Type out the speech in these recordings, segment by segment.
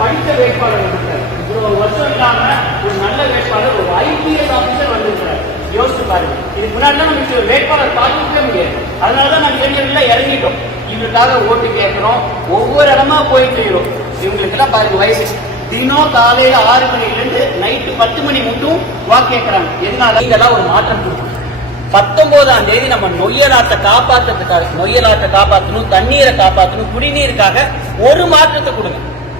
படித்த வேட்பாளர் வந்திருக்காரு. இவ்வளவு வருஷம் இல்லாம ஒரு நல்ல வேட்பாளர், ஒரு ஐபிஎஸ் ஆபீசர் வந்திருக்கிறார். யோசிச்சு பாருங்க. இதுக்கு முன்னாடி நம்ம வேட்பாளர் பார்க்கவே முடியாது. அதனாலதான் நம்ம இளைஞர்கள இறங்கிட்டோம். இவங்களுக்காக ஓட்டு கேட்கிறோம், ஒவ்வொரு இடமா போய் செய்யறோம். இவங்களுக்கு எல்லாம் பாருங்க வயசு தினம் காலையில 6 மணிலிருந்து நைட்டு 10 மணி மட்டும் வாக்கு கேட்கிறாங்க. எதனால இதெல்லாம் ஒரு மாற்றம் கொடுக்கும். 19ஆம் தேதி நம்ம நொய்யலாட்டை காப்பாற்றுறதுக்காக, நொய்யலாட்டை காப்பாற்றணும், தண்ணீரை காப்பாற்றணும், குடிநீருக்காக ஒரு மாற்றத்தை கொடுங்க.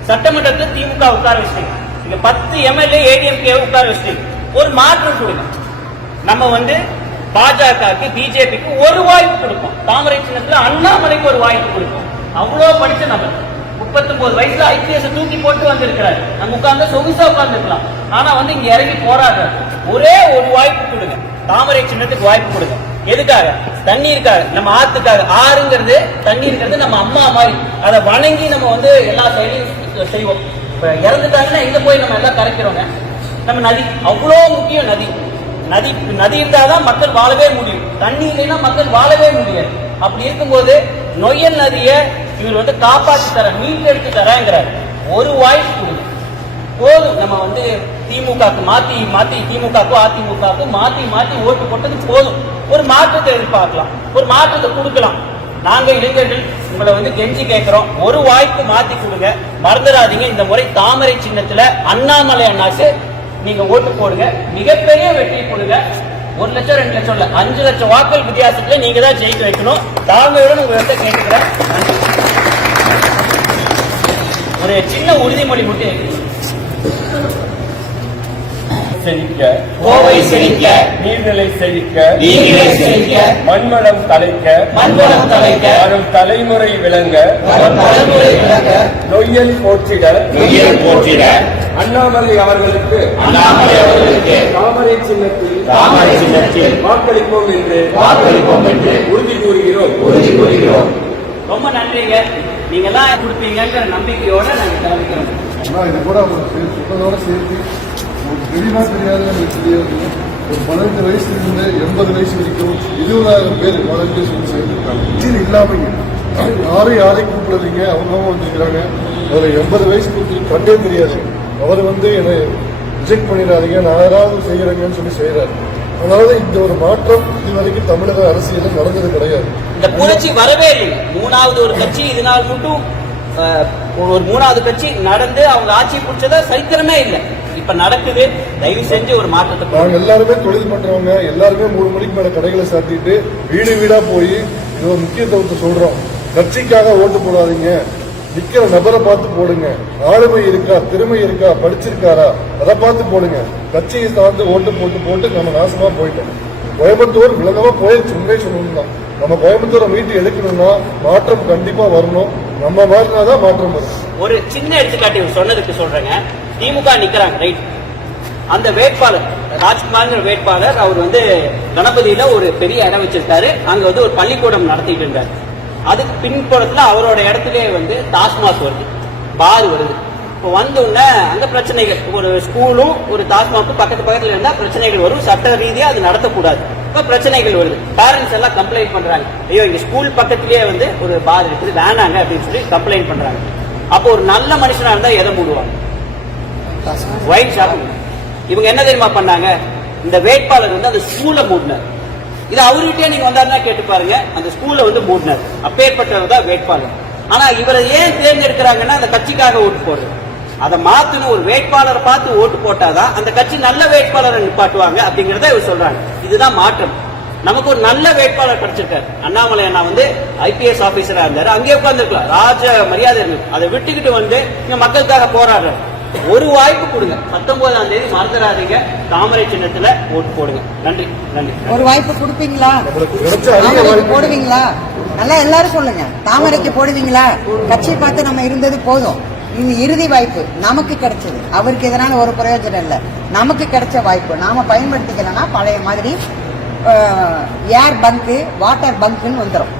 சட்டமன்றத்தில் திமுக உட்கார வச்சிட்டீங்க, இங்க 10 எம்எல்ஏ ஏடிஎம்கே உட்கார வச்சிட்டீங்க, ஒரு மாற்றம் கொடுங்க. நம்ம பாஜகவுக்கு பிஜேபிக்கு ஒரு வாய்ப்பு கொடுப்போம். தாமரை சின்னத்துல அண்ணாமலைக்கு ஒரு வாய்ப்பு கொடுப்போம். அவ்வளவு படிச்ச நபர் 39 வயசுல ஐபிஎஸ் தூக்கி போட்டு வந்திருக்கிறாரு. நம்ம உட்கார்ந்து சொகுசா உட்கார்ந்துருக்கலாம். ஆனா இங்க இறங்கி போராடுற ஒரே ஒரு வாய்ப்பு கொடுங்க. தாமரை சின்னத்துக்கு வாய்ப்பு கொடுங்க. எதுக்காக? தண்ணீருக்காக, நம்ம ஆத்துக்காக. ஆறுங்கிறது தண்ணீருங்கிறது நம்ம அம்மா மாதிரி, அதை வணங்கி நம்ம எல்லா செயலையும் செய்வோம். இப்ப இறந்துட்டாங்கன்னா எங்க போய் நம்ம எல்லாம் கரைக்கிறோங்க? நம்ம நதி அவ்வளோ முக்கியம். நதி இருந்தாதான் மக்கள் வாழவே முடியும். தண்ணி இல்லைன்னா மக்கள் வாழவே முடியாது. அப்படி இருக்கும்போது நொய்யல் நதியை இவர் காப்பாற்றி தர, மீட்டெடுத்து தரங்கிறார். ஒரு வாய்ப்பு கொடுங்க போதும். நம்ம திமுகக்கு மாத்தி திமுகக்கும் அதிமுகக்கும் மாத்தி ஓட்டு போட்டது போதும். ஒரு மாற்றத்தை எதிர்பார்க்கலாம், ஒரு மாற்றத்தை கொடுக்கலாம். நாங்க இளைஞர்கள் உங்களை கெஞ்சி கேட்கிறோம், ஒரு வாய்ப்பு மாத்தி கொடுங்க. மறந்துடாதீங்க, இந்த முறை தாமரை சின்னத்துல அண்ணாமலை அண்ணாக்கு நீங்க ஓட்டு போடுங்க. மிகப்பெரிய வெற்றி கொடுங்க. 1 லட்சம் 2 லட்சம் இல்ல, 5 லட்சம் வாக்குகள் வித்தியாசத்துல நீங்க தான் ஜெயிக்க வைக்கணும். தாழ்மையுடன் உங்கள்கிட்ட கேட்கிறேன். ஒரு சின்ன உறுதிமொழி மட்டும் செழிக்க, கோவை செழிக்க, நீர்நிலை செழிக்க, மண்வளம் தலைக்க, வரும் தலைமுறை விளங்க, நொய்யல் போற்றிட, அண்ணாமலை அவர்களுக்கு தாமரை சின்னத்தில் வாக்களிப்போம் என்று உறுதி கூறுகிறோம். ரொம்ப நன்றிங்க. நீங்க எல்லாம் கொடுப்பீங்கிற நம்பிக்கையோட நாங்க தெரிவிக்கிறோம். இது கூட சொன்னதோட சேர்த்து தெளிவா தெரியாது. ஒரு 15 வயசுல இருந்து 80 வயசு வரைக்கும் 20,000 பேர் வாலண்டியர்ஸ் சேர்ந்துருக்காங்க. இது இல்லாம யாரையும் கூப்பிடுறீங்க, அவங்க வந்துருக்கிறாங்க. அதுல 80 வயசு கண்டே தெரியாது. அவர் என்னை ரிஜெக்ட் பண்ணிடாதீங்க, நான் யாராவது செய்யறேங்கன்னு சொல்லி செய்யறாரு. அதனால இந்த ஒரு மாற்றம் இதுவரைக்கும் தமிழக அரசியல் நடந்தது கிடையாது. இந்த புரட்சி வரவே இல்லை. 3வது ஒரு கட்சி இது நாள் மட்டும் ஒரு 3வது கட்சி நடந்து அவங்க ஆட்சி பிடிச்சதா சரித்திரமே இல்லை. இப்ப நடக்குது. தயவு செஞ்சு ஒரு மாற்றத்தை. நாங்க எல்லாருமே தொழில் பண்றவங்க, எல்லாருமே 3 மணிக்கு மேல கடைகளை சாத்திட்டு வீடு வீடா போய் இது ஒரு முக்கியத்துவத்தை சொல்றோம். கட்சிக்காக ஓட்டு போடாதீங்க, நிக்கிற நபரை பார்த்து போடுங்க. ஆளுமை இருக்கா, திறமை இருக்கா, படிச்சிருக்காரா, அதை பார்த்து போடுங்க. கட்சியை சார்ந்து ஓட்டு போட்டு நம்ம நாசமா போயிட்டோம். கோயம்புத்தூர் விளங்கமா போயிடுச்சு. உண்மை சொல்லணும் தான், நம்ம கோயம்புத்தூரை மீட்டு எடுக்கணும்னா மாற்றம் கண்டிப்பா வரணும். நம்ம மாறினாதான் மாற்றம் வரும். ஒரு சின்ன எடுத்துக்காட்டு சொன்னதுக்கு சொல்றேங்க. திமுக நிக்கிறாங்க, ரைட். அந்த வேட்பாளர் ராஜ்குமார் வேட்பாளர் அவர் கணபதியில ஒரு பெரிய இடம் வச்சிருக்காரு. அங்க ஒரு பள்ளிக்கூடம் நடத்திட்டு இருந்தாரு. அதுக்கு பின்புறத்துல அவரோட இடத்துலயே டாஸ்மாக் வருது, பார் வருது. இப்போ உடனே அங்க பிரச்சனைகள், ஒரு ஸ்கூலும் ஒரு டாஸ்மாக்கும் பக்கத்துல இருந்தா பிரச்சனைகள் வரும். சட்ட ரீதியா அது நடத்தக்கூடாது. இப்ப பிரச்சனைகள் வருது. பேரண்ட்ஸ் எல்லாம் கம்ப்ளைண்ட் பண்றாங்க, ஐயோ இங்க ஸ்கூல் பக்கத்திலேயே ஒரு பார் இருக்குது, வேணாங்க அப்படின்னு சொல்லி கம்ப்ளைண்ட் பண்றாங்க. அப்போ ஒரு நல்ல மனுஷனா இருந்தா எதை மூடுவாங்க? Wine shop. இவங்க என்ன தெரியுமா பண்ணாங்க? இந்த வேட்பாளர் அந்த ஸ்கூலை மூடினார். இது அவர்கிட்டயே நீங்க வந்தாருன்னா கேட்டு பாருங்க. அந்த ஸ்கூல்ல மூடினார். அப்பேற்பட்டவர் தான் வேட்பாளர். ஆனா இவரை ஏன் தேர்ந்தெடுக்கிறாங்கன்னா அந்த கட்சிக்காக ஓட்டு போடுறது. அதை மாத்தணும். ஒரு வேட்பாளரை பார்த்து ஓட்டு போட்டாதான் அந்த கட்சி நல்ல வேட்பாளரை நிப்பாட்டுவாங்க அப்படிங்கறத இவர் சொல்றாங்க. இதுதான் மாற்றம். நமக்கு ஒரு நல்ல வேட்பாளர் கிடைச்சிருக்காரு. அண்ணாமலை அண்ணா ஐபிஎஸ் ஆபீசரா இருந்தாரு. அங்கே உட்கார்ந்துருக்கலாம், ராஜ மரியாதை இருக்கு. அதை விட்டுக்கிட்டு இங்க மக்களுக்காக போராடுறாரு. ஒரு வாய்ப்பு கொடுங்க. 19ஆம் தேதி மறந்துடாதீங்க, தாமரை சின்னத்துல ஓட்டு போடுங்க. நன்றி. ஒரு வாய்ப்பு கொடுப்பீங்களா? போடுவீங்களா? நல்லா எல்லாரும் சொல்லுங்க. தாமரைக்கு போடுவீங்களா? கட்சி பார்த்து நம்ம இருந்தது போதும். இது இறுதி வாய்ப்பு நமக்கு கிடைச்சது. அவருக்கு எதனால ஒரு பிரயோஜனம் இல்லை. நமக்கு கிடைச்ச வாய்ப்பு நாம பயன்படுத்திக்கலன்னா பழைய மாதிரி ஏர் பங்கு, வாட்டர் பங்குன்னு வந்துடும்.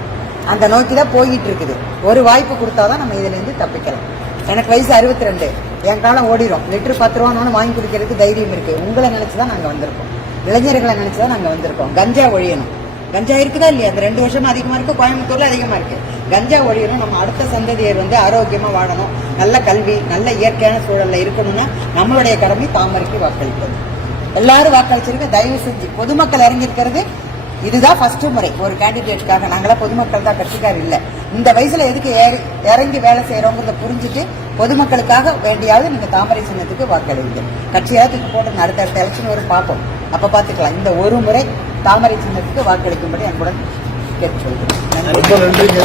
அந்த நோக்கி தான் போய்கிட்டு இருக்குது. ஒரு வாய்ப்பு கொடுத்தாதான் நம்ம இதுல இருந்து தப்பிக்கலாம். எனக்கு வயசு 62. என் காலம் ஓடிடும். லிட்டர் 10 ரூபான்னு வாங்கி குடிக்கிறதுக்கு தைரியம் இருக்கு. உங்களை நினைச்சுதான் நாங்க வந்திருக்கோம். இளைஞர்களை நினைச்சுதான் நாங்க வந்திருக்கோம். கஞ்சா ஒழியணும். கஞ்சா இருக்குதா இல்லையா? அந்த 2 வருஷமா அதிகமா இருக்கு, கோயம்புத்தூர்ல அதிகமா இருக்கு. கஞ்சா ஒழியணும், நம்ம அடுத்த சந்ததியர் ஆரோக்கியமா வாழணும், நல்ல கல்வி, நல்ல இயற்கையான சூழல்ல இருக்கணும்னா நம்மளுடைய கடமை தாமரைக்கு வாக்களிப்பது. எல்லாரும் வாக்களிச்சிருக்க. தயவு செஞ்சு பொதுமக்கள் இறங்கியிருக்கிறது இதுதான் ஃபர்ஸ்ட் முறை ஒரு கேண்டிடேட்டுக்காக. நாங்களாம் பொதுமக்கள் தான், கட்சிக்காரர் இல்ல. இந்த வயசுல எதுக்கு இறங்கி வேலை செய்யறோங்கிறத புரிஞ்சுட்டு பொதுமக்களுக்காக வேண்டியாவது நீங்க தாமரை சின்னத்துக்கு வாக்களிங்க. கட்சியாவது போட்டு அடுத்தடுத்த எலெக்ஷன் வரும் பார்ப்போம், அப்ப பாத்துக்கலாம். இந்த ஒரு முறை தாமரை சின்னத்துக்கு வாக்களிக்கும்படி என்னுடன் கேட்டுக்கொள்கிறேன். ரொம்ப நன்றிங்க.